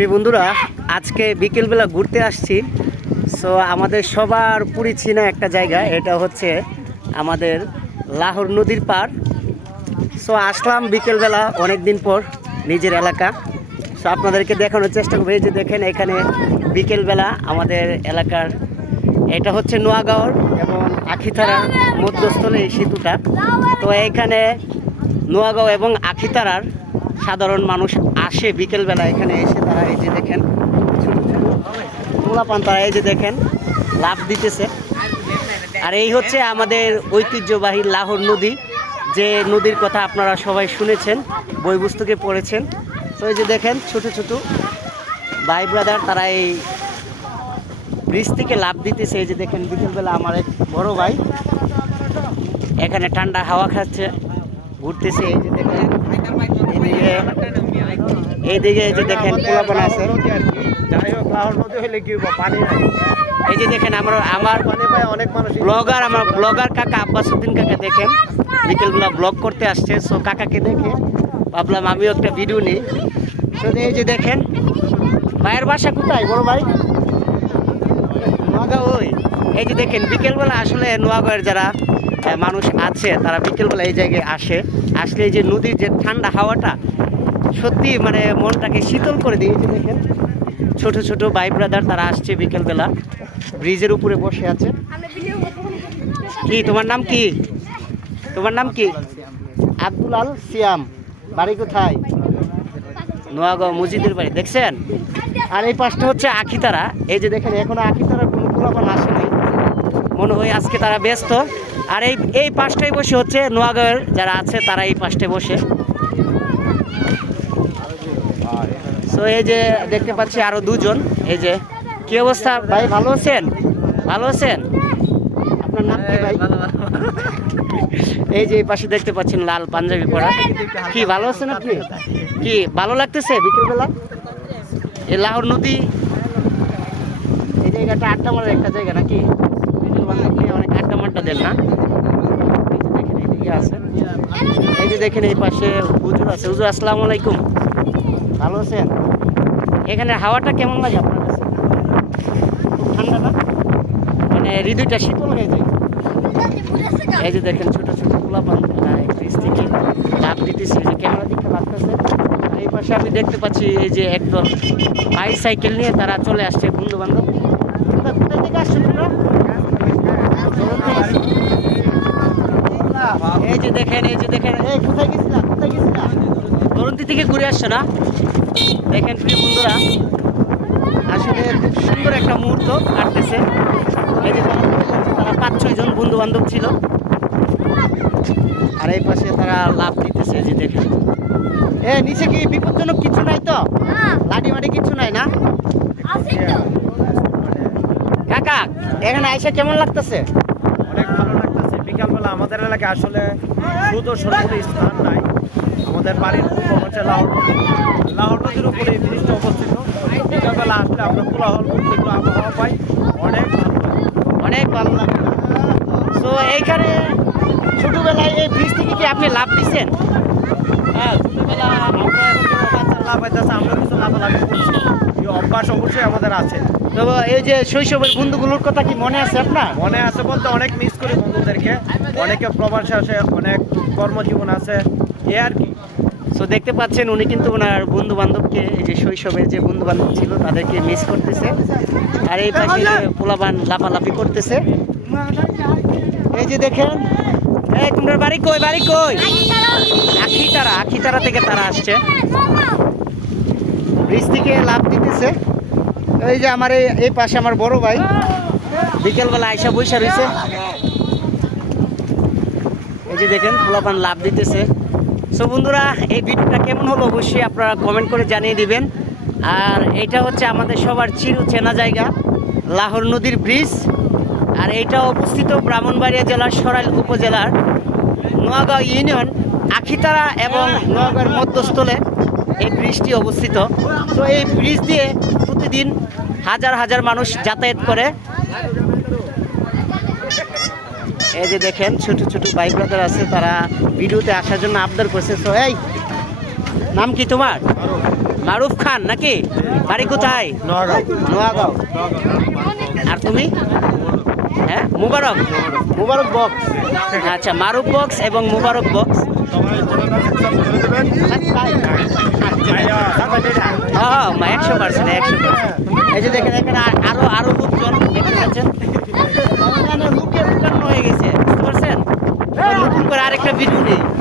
প্রিয় বন্ধুরা, আজকে বিকেলবেলা ঘুরতে আসছি। সো আমাদের সবার পরিচিত একটা জায়গা, এটা হচ্ছে আমাদের লাহোর নদীর পার। সো আসলাম বিকেলবেলা অনেক দিন পর নিজের এলাকা। সো আপনাদেরকে দেখানোর চেষ্টা করবো। এই যে দেখেন, এখানে বিকেলবেলা আমাদের এলাকার, এটা হচ্ছে নোয়াগাঁওর এবং আখিতারার মধ্যস্থলে এই সেতুটা। তো এইখানে নোয়াগাঁও এবং আখিতারার সাধারণ মানুষ আসে বিকেলবেলা, এখানে এসে তারা এই যে দেখেন ছোটো ছোটো পোলাপান, তারা এই যে দেখেন লাফ দিতেছে। আর এই হচ্ছে আমাদের ঐতিহ্যবাহী লাহোর নদী, যে নদীর কথা আপনারা সবাই শুনেছেন, বই পুস্তকে পড়েছেন। তো এই যে দেখেন ছোট ছোট ভাই ব্রাদার, তারা এই ব্রিজ থেকে লাফ দিতেছে। এই যে দেখেন বিকেলবেলা আমার এক বড় ভাই এখানে ঠান্ডা হাওয়া খাচ্ছে, ঘুরতেছে। এই যে দেখেন এইদিকে এই যে দেখেন পোলাপান আছে। এই যে দেখেন আমার ব্লগার কাকা আব্বাসউদ্দিন কাকা দেখেন বিকেলবেলা ব্লগ করতে আসছে। সো কাকাকে দেখে ভাবলাম আমিও একটা ভিডিও নিই। তো এই যে দেখেন ভাইয়ের বাসা কোথায় বড় ভাই? নোয়াগাঁও। ওই এই যে দেখেন বিকেলবেলা আসলে নোয়াগাঁওয়ের যারা মানুষ আছে তারা বিকেলবেলা এই জায়গায় আসলে এই যে নদীর যে ঠান্ডা হাওয়াটা সত্যি মানে মনটাকে শীতল করে দিয়ে। যে দেখেন ছোট ছোট ভাই ব্রাদার তারা আসছে বিকেলবেলা, ব্রিজের উপরে বসে আছে। কি তোমার নাম কি? তোমার নাম কি? আব্দুল আল সিয়াম। বাড়ি কোথায়? নোয়াগাঁও মসজিদের বাড়ি। দেখছেন? আর এই পাশটা হচ্ছে আখিতারা। এই যে দেখেন এখনো আখিতারার কোনো পোলাপান আসেনি, মনে হয় আজকে তারা ব্যস্ত। আর এই পাশটায় বসে হচ্ছে নোয়াগাঁওয়ের যারা আছে তারা এই পাশটায় বসে। তো এই যে দেখতে পাচ্ছি আরো দুজন। এই যে কি অবস্থা ভাই, ভালো আছেন? ভালো আছেন? আপনার নাম কি ভাই? এই যে এই পাশে দেখতে পাচ্ছেন লাল পাঞ্জাবি পরা। কি ভালো আছেন আপনি? কি ভালো লাগতেছে বিকেলবেলা? এই লাহোর নদী এই জায়গাটা আড্ডা মারার একটা জায়গা নাকি? অনেক আড্ডা মাড্ডা দেন না? এই যে দেখেন এইদিকে আছে। এই যে দেখেন এই পাশে হুজুর আছে। হুজুর আসসালামু আলাইকুম, ভালো আছেন? এখানে হাওয়াটা কেমন লাগে আপনার কাছে? খুব ঠান্ডা না? মানে হৃদয়টা শীতল হয়ে যায়। এই যে দেখেন ছোট ছোট পোলাপান ব্রিজ থেকে লাফ দিতেছে, যে ক্যামেরা দিকটা লাগতেছে। এই পাশে আমি দেখতে পাচ্ছি এই যে একদল বাইসাইকেল নিয়ে তারা চলে আসছে, বন্ধু বান্ধব। কোথায় থেকে আসছেন তোমরা? এই যে দেখেন এই কোথায় গেছিলা? দরন্তি থেকে ঘুরে আসছে না? দেখেন প্রিয় বন্ধুরা, আসলে খুব সুন্দর একটা মুহূর্ত কাটতেছে। এই যে তারা 5-6 জন বন্ধু বান্ধব ছিল, আর এই পাশে তারা লাভ দিতেছে। যে দেখেন নিচে কি বিপজ্জনক কিছু নাই তো? লাঠি মাটি কিছু নাই না? কাকা এখানে আইসা কেমন লাগতেছে? অনেক ভালো লাগতেছে। বিকালবেলা আমাদের এলাকায় আসলে সুদর্শন কোনো স্থান নাই। আমাদের বাড়ির পূর্ব হচ্ছে লাহোর নদীর উপরে এই ব্রিজটা অবস্থিত। বিকালবেলা আসলে আমরা কোলাহল মুক্ত আবহাওয়া পাই, অনেক ভালো লাগে। তো এইখানে ছোটবেলায় এই ব্রিজ থেকে কি আপনি লাভ দিচ্ছেন? হ্যাঁ, ছোটবেলা আমরা বাচ্চা লাভ পাইতেছে, আমরা কিছু লাভালাভি করছি। এই অভ্যাস অবশ্যই আমাদের আছে। তো এই যে শৈশবের বন্ধুগুলোর কথা কি মনে আছে আপনার? মনে আছে বলতে অনেক মিস করি বন্ধুদেরকে। অনেকে প্রবাসে আসে, অনেক কর্মজীবন আছে, এ আর কি। তো দেখতে পাচ্ছেন উনি কিন্তু ওনার বন্ধু বান্ধবকে, এই যে শৈশবের যে বন্ধু বান্ধব ছিল তাদেরকে মিস করতেছে। আর এই পাশে পোলাপান লাফালাফি করতেছে। এই যে দেখেন, তোমরা বাড়ি কই? আখিতারা থেকে তারা আসছে, ব্রিজ থেকে লাফ দিতেছে। এই যে আমার এই পাশে আমার বড় ভাই বিকেলবেলা আইসা বৈশা রয়েছে। এই যে দেখেন পোলাপান লাফ দিতেছে। সো বন্ধুরা, এই ভিডিওটা কেমন হলো অবশ্যই আপনারা কমেন্ট করে জানিয়ে দিবেন। আর এটা হচ্ছে আমাদের সবার চেনা জায়গা, লাহোর নদীর ব্রিজ। আর এইটা অবস্থিত ব্রাহ্মণবাড়িয়া জেলার সরাইল উপজেলার নোয়াগাঁও ইউনিয়ন আখিতারা এবং নোয়াগাঁওয়ের মধ্যস্থলে এই ব্রিজটি অবস্থিত। তো এই ব্রিজ দিয়ে প্রতিদিন হাজার হাজার মানুষ যাতায়াত করে। এই যে দেখেন ছোট ছোট ভাই ব্রাদার আছে, তারা ভিডিওতে আসার জন্য আবদার করছে। তো এই নাম কি তোমার? মারুফ খান নাকি? বাড়ি কোথায়? নোয়াগাঁও। আর তুমি? হ্যাঁ, মুবারক। মুবারক বক্স। আচ্ছা, মারুফ বক্স এবং মুবারক বক্স। হ্যাঁ, 100%। এই যে দেখেন এখানে আরো